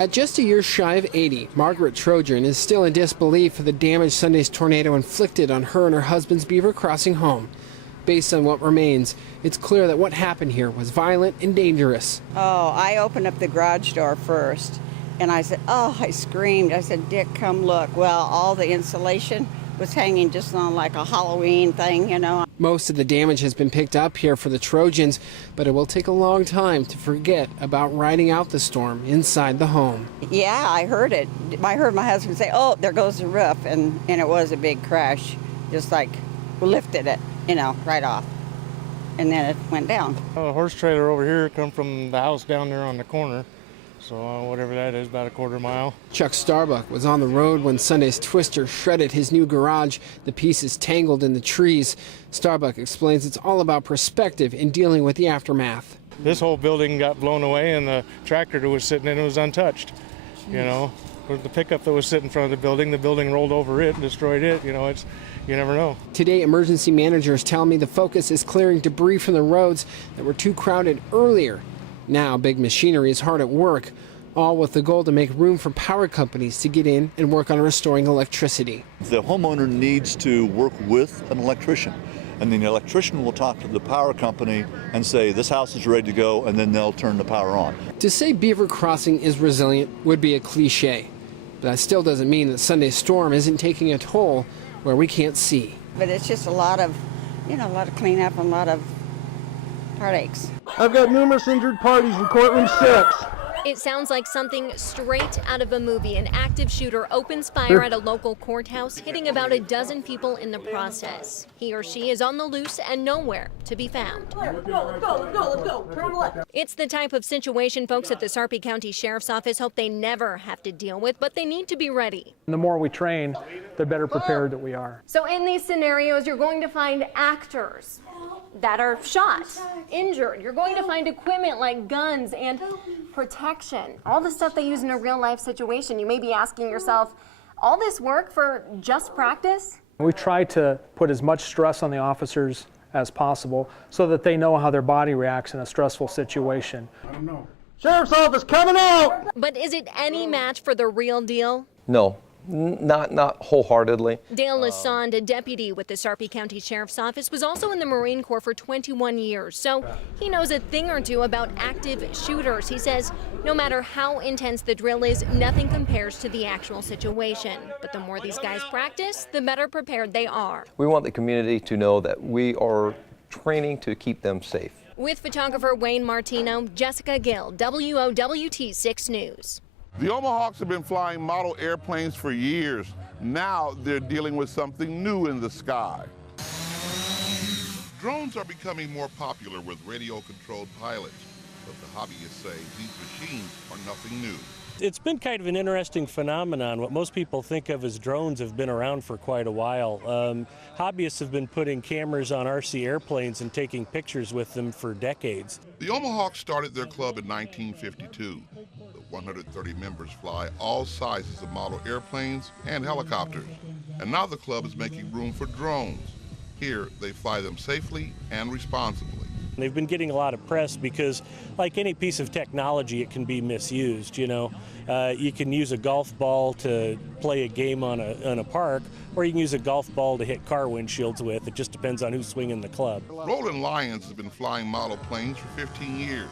At just a year shy of 80, Margaret Trojan is still in disbelief of the damage Sunday's tornado inflicted on her and her husband's Beaver Crossing home. Based on what remains, it's clear that what happened here was violent and dangerous. Oh, I opened up the garage door first, and I said, oh, I screamed. I said, Dick, come look. Well, all the insulation was hanging just on like a Halloween thing, you know. Most of the damage has been picked up here for the Trojans, but it will take a long time to forget about riding out the storm inside the home. Yeah, I heard it. I heard my husband say, oh, there goes the roof, and it was a big crash, just like lifted it, you know, right off, and then it went down. A horse trailer over here come from the house down there on the corner, so whatever that is, about a quarter mile. Chuck Starbuck was on the road when Sunday's twister shredded his new garage, the pieces tangled in the trees. Starbuck explains it's all about perspective in dealing with the aftermath. This whole building got blown away, and the tractor that was sitting in it was untouched. You know, the pickup that was sitting in front of the building rolled over it and destroyed it. You know, you never know. Today, emergency managers tell me the focus is clearing debris from the roads that were too crowded earlier. Now, big machinery is hard at work, all with the goal to make room for power companies to get in and work on restoring electricity. The homeowner needs to work with an electrician, and then the electrician will talk to the power company and say, this house is ready to go, and then they'll turn the power on. To say Beaver Crossing is resilient would be a cliche, but that still doesn't mean that Sunday's storm isn't taking a toll where we can't see. But it's just a lot of, you know, a lot of cleanup and a lot of heartaches. I've got numerous injured parties in courtroom 6. It sounds like something straight out of a movie. An active shooter opens fire at a local courthouse, hitting about a dozen people in the process. He or she is on the loose and nowhere to be found. Let's go. Turn left. It's the type of situation folks at the Sarpy County Sheriff's Office hope they never have to deal with, but they need to be ready. The more we train, the better prepared that we are. So in these scenarios, you're going to find actors that are shot, injured. You're going to find equipment like guns and protection. All the stuff they use in a real life situation. You may be asking yourself, all this work for just practice? We try to put as much stress on the officers as possible so that they know how their body reacts in a stressful situation. Sheriff's office coming out! But is it any match for the real deal? No. Not wholeheartedly. Dale Lassonde, a deputy with the Sarpy County Sheriff's Office, was also in the Marine Corps for 21 years, so he knows a thing or two about active shooters. He says no matter how intense the drill is, nothing compares to the actual situation. But the more these guys practice, the better prepared they are. We want the community to know that we are training to keep them safe. With photographer Wayne Martino, Jessica Gill, WOWT 6 News. The Omahawks have been flying model airplanes for years. Now they're dealing with something new in the sky. Drones are becoming more popular with radio-controlled pilots, but the hobbyists say these machines are nothing new. It's been kind of an interesting phenomenon. What most people think of as drones have been around for quite a while. Hobbyists have been putting cameras on RC airplanes and taking pictures with them for decades. The Omahawks started their club in 1952. The 130 members fly all sizes of model airplanes and helicopters. And now the club is making room for drones. Here, they fly them safely and responsibly. They've been getting a lot of press because, like any piece of technology, it can be misused. You know, you can use a golf ball to play a game on a park, or you can use a golf ball to hit car windshields with. It just depends on who's swinging the club. Roland Lyons has been flying model planes for 15 years.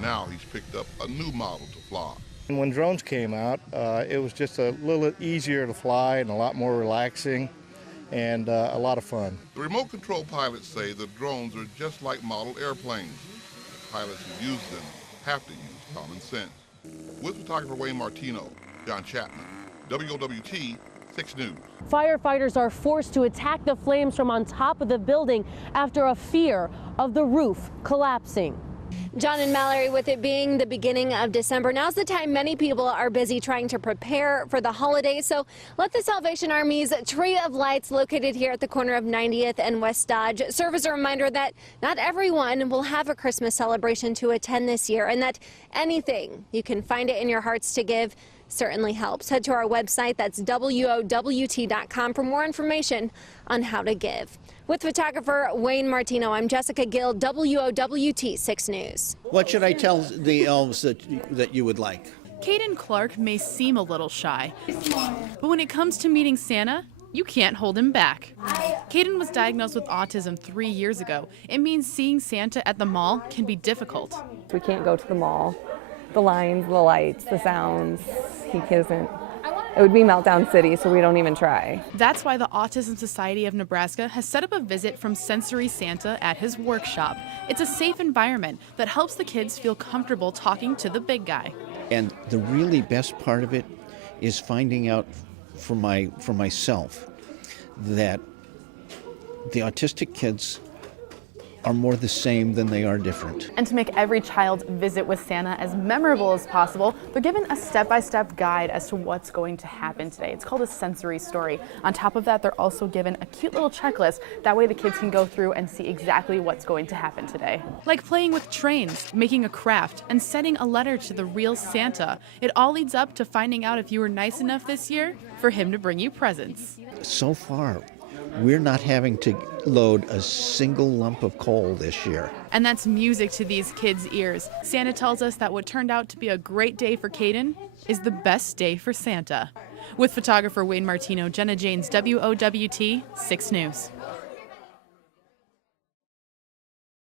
Now he's picked up a new model to fly. And when drones came out, it was just a little easier to fly and a lot more relaxing, and a lot of fun. The remote control pilots say the drones are just like model airplanes. The pilots who use them have to use common sense. With photographer Wayne Martino, John Chapman, WOWT 6 News. Firefighters are forced to attack the flames from on top of the building after a fear of the roof collapsing. John and Mallory, with it being the beginning of December, now's the time many people are busy trying to prepare for the holidays. So let the Salvation Army's Tree of Lights, located here at the corner of 90th and West Dodge, serve as a reminder that not everyone will have a Christmas celebration to attend this year, and that anything you can find it in your hearts to give certainly helps. Head to our website, that's WOWT.com, for more information on how to give. With photographer Wayne Martino, I'm Jessica Gill, WOWT 6 News. What should I tell the elves that you would like? Caden Clark may seem a little shy, but when it comes to meeting Santa, you can't hold him back. Caden was diagnosed with autism 3 years ago. It means seeing Santa at the mall can be difficult. We can't go to the mall. The lines, the lights, the sounds, he isn't. It would be meltdown city, so we don't even try. That's why the Autism Society of Nebraska has set up a visit from Sensory Santa at his workshop. It's a safe environment that helps the kids feel comfortable talking to the big guy. And the really best part of it is finding out for myself that the autistic kids are more the same than they are different. And to make every child's visit with Santa as memorable as possible, they're given a step-by-step guide as to what's going to happen today. It's called a sensory story. On top of that, they're also given a cute little checklist. That way the kids can go through and see exactly what's going to happen today. Like playing with trains, making a craft, and sending a letter to the real Santa. It all leads up to finding out if you were nice enough this year for him to bring you presents. So far, we're not having to load a single lump of coal this year. And that's music to these kids' ears. Santa tells us that what turned out to be a great day for Caden is the best day for Santa. With photographer Wayne Martino, Jenna Janes, WOWT 6 News.